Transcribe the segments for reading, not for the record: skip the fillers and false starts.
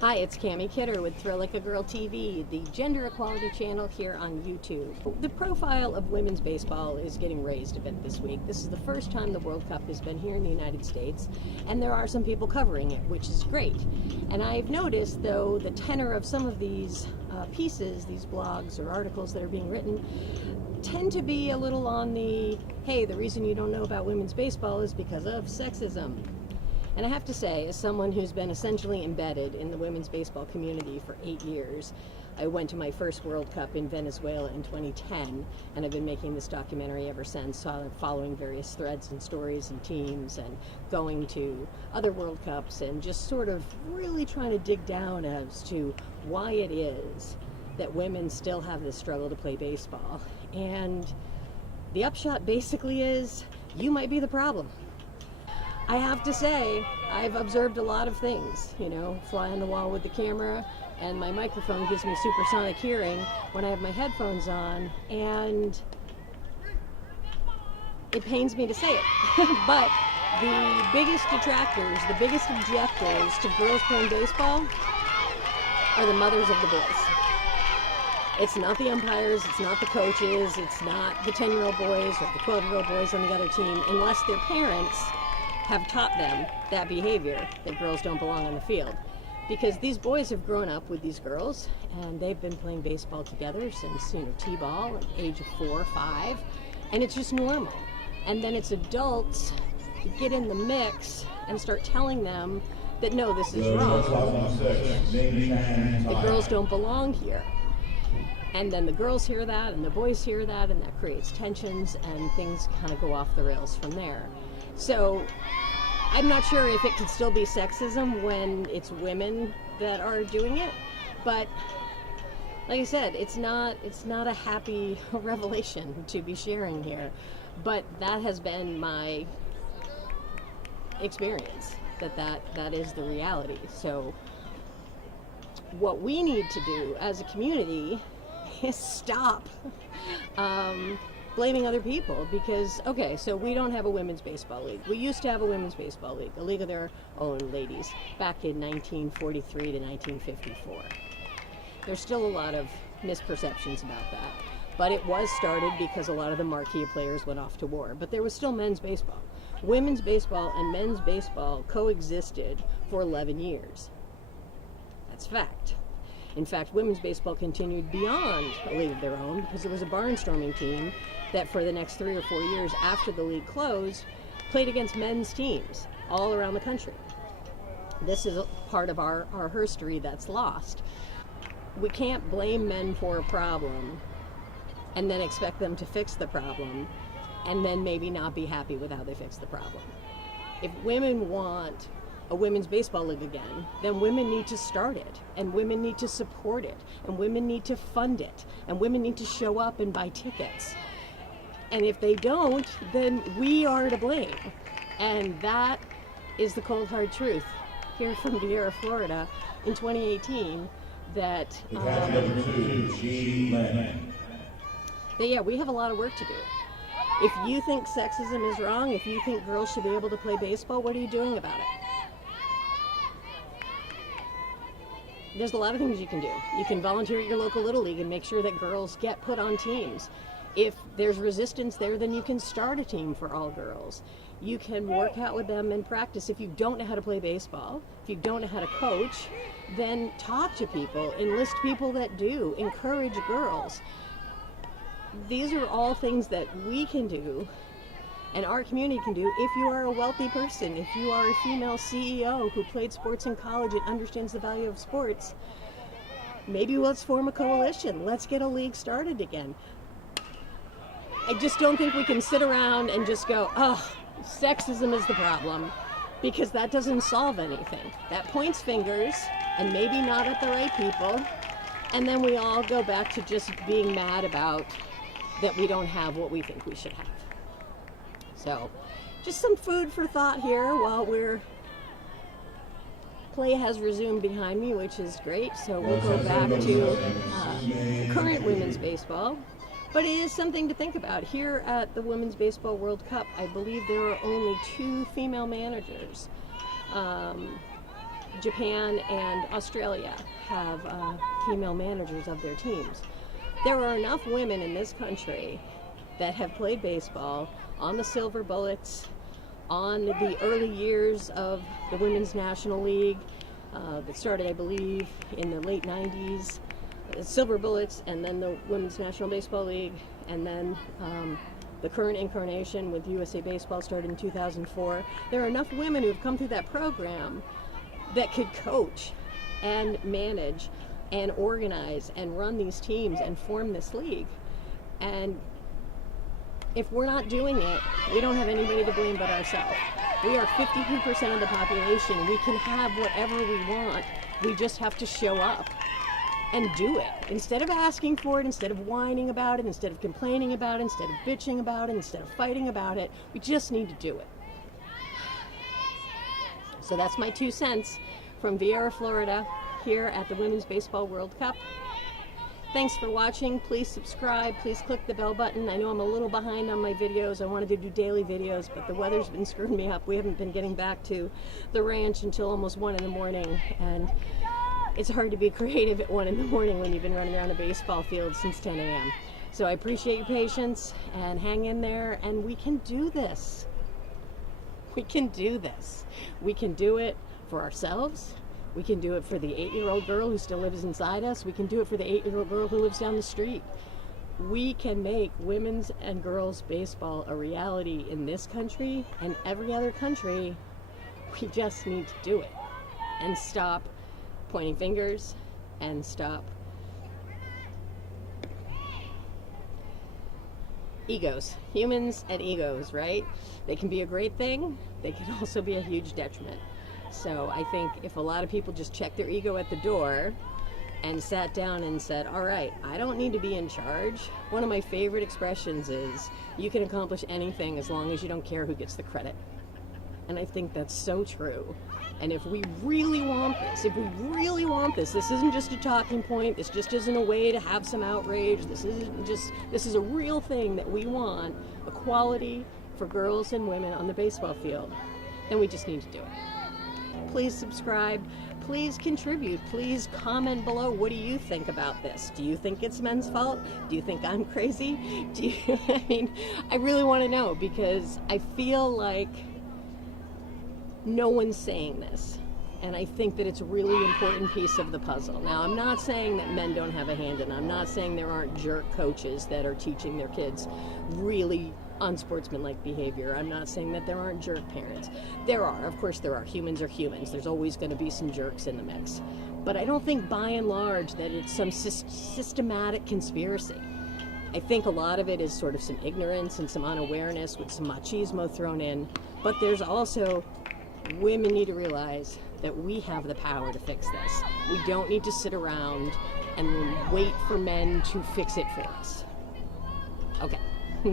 Hi, it's Cami Kidder with Thrill Like a Girl TV, the gender equality channel here on YouTube. The profile of women's baseball is getting raised a bit this week. This is the first time the World Cup has been here in the United States, and there are some people covering it, which is great. And I've noticed, though, the tenor of some of these pieces, these blogs or articles that are being written, tend to be a little on the, hey, the reason you don't know about women's baseball is because of sexism. And I have to say, as someone who's been essentially embedded in the women's baseball community for 8 years, I went to my first World Cup in Venezuela in 2010, and I've been making this documentary ever since, following various threads and stories and teams, and going to other World Cups, and just sort of really trying to dig down as to why it is that women still have this struggle to play baseball. And the upshot basically is, you might be the problem. I have to say, I've observed a lot of things, fly on the wall with the camera, and my microphone gives me supersonic hearing when I have my headphones on, and it pains me to say it. But the biggest detractors, the biggest objectors to girls playing baseball are the mothers of the boys. It's not the umpires, it's not the coaches, it's not the 10-year-old boys or the 12-year-old boys on the other team, unless their parents have taught them that behavior, that girls don't belong on the field. Because these boys have grown up with these girls, and they've been playing baseball together since, t-ball at the age of 4 or 5, and it's just normal. And then it's adults who get in the mix and start telling them that no, this is wrong. The girls don't belong here. And then the girls hear that, and the boys hear that, and that creates tensions, and things kind of go off the rails from there. So I'm not sure if it could still be sexism when it's women that are doing it, but like I said, it's not a happy revelation to be sharing here, but that has been my experience, that is the reality. So what we need to do as a community is stop blaming other people, because, okay, so we don't have a women's baseball league. We used to have a women's baseball league, a league of their own, ladies, back in 1943 to 1954. There's still a lot of misperceptions about that, but it was started because a lot of the marquee players went off to war, but there was still men's baseball. Women's baseball and men's baseball coexisted for 11 years. That's fact. In fact, women's baseball continued beyond a league of their own, because there was a barnstorming team that for the next 3 or 4 years after the league closed, played against men's teams all around the country. This is a part of our history that's lost. We can't blame men for a problem and then expect them to fix the problem and then maybe not be happy with how they fix the problem. If women want a women's baseball league again, then women need to start it, and women need to support it, and women need to fund it, and women need to show up and buy tickets. And if they don't, then we are to blame. And that is the cold hard truth here from Vieira, Florida in 2018, that we have a lot of work to do. If you think sexism is wrong, if you think girls should be able to play baseball, what are you doing about it? There's a lot of things you can do. You can volunteer at your local Little League and make sure that girls get put on teams. If there's resistance there, then you can start a team for all girls. You can work out with them and practice. If you don't know how to play baseball, if you don't know how to coach, then talk to people, enlist people that do, encourage girls. These are all things that we can do and our community can do if you are a wealthy person, if you are a female CEO who played sports in college and understands the value of sports. Maybe let's form a coalition. Let's get a league started again. I just don't think we can sit around and just go, oh, sexism is the problem, because that doesn't solve anything. That points fingers, and maybe not at the right people, and then we all go back to just being mad about that we don't have what we think we should have. So, just some food for thought here while play has resumed behind me, which is great. So we'll go back to current women's baseball. But it is something to think about. Here at the Women's Baseball World Cup, I believe there are only 2 female managers. Japan and Australia have female managers of their teams. There are enough women in this country that have played baseball on the Silver Bullets, on the early years of the Women's National League that started, I believe, in the late 90s. Silver Bullets, and then the Women's National Baseball League, and then the current incarnation with USA Baseball started in 2004. There are enough women who have come through that program that could coach and manage and organize and run these teams and form this league. And if we're not doing it, we don't have anybody to blame but ourselves. We are 52% of the population. We can have whatever we want. We just have to show up and do it. Instead of asking for it, instead of whining about it, instead of complaining about it, instead of bitching about it, instead of fighting about it, we just need to do it. So that's my 2 cents from Viera, Florida, here at the Women's Baseball World Cup. Thanks for watching. Please subscribe. Please click the bell button. I know I'm a little behind on my videos. I wanted to do daily videos, but the weather's been screwing me up. We haven't been getting back to the ranch until almost 1 in the morning, and it's hard to be creative at 1 in the morning when you've been running around a baseball field since 10 a.m. So I appreciate your patience, and hang in there, and we can do this. We can do this. We can do it for ourselves. We can do it for the 8-year-old girl who still lives inside us. We can do it for the 8-year-old girl who lives down the street. We can make women's and girls baseball a reality in this country and every other country. We just need to do it and stop pointing fingers and stop egos. Humans and egos, right? They can be a great thing. They can also be a huge detriment. So I think if a lot of people just checked their ego at the door and sat down and said, all right, I don't need to be in charge. One of my favorite expressions is, you can accomplish anything as long as you don't care who gets the credit. And I think that's so true. And if we really want this, this isn't just a talking point, this just isn't a way to have some outrage, this is a real thing that we want, equality for girls and women on the baseball field, then we just need to do it. Please subscribe, please contribute, please comment below. What do you think about this? Do you think it's men's fault? Do you think I'm crazy? I really want to know, because I feel like no one's saying this, and I think that it's a really important piece of the puzzle. Now, I'm not saying that men don't have a hand in it. I'm not saying there aren't jerk coaches that are teaching their kids really unsportsmanlike behavior. I'm not saying that there aren't jerk parents. There are. Of course there are. Humans are humans. There's always going to be some jerks in the mix. But I don't think by and large that it's some systematic conspiracy. I think a lot of it is sort of some ignorance and some unawareness with some machismo thrown in. But there's also, women need to realize that we have the power to fix this. We don't need to sit around and wait for men to fix it for us. Okay.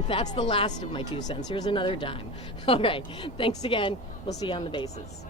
That's the last of my 2 cents. Here's another dime. All right. Thanks again. We'll see you on the bases.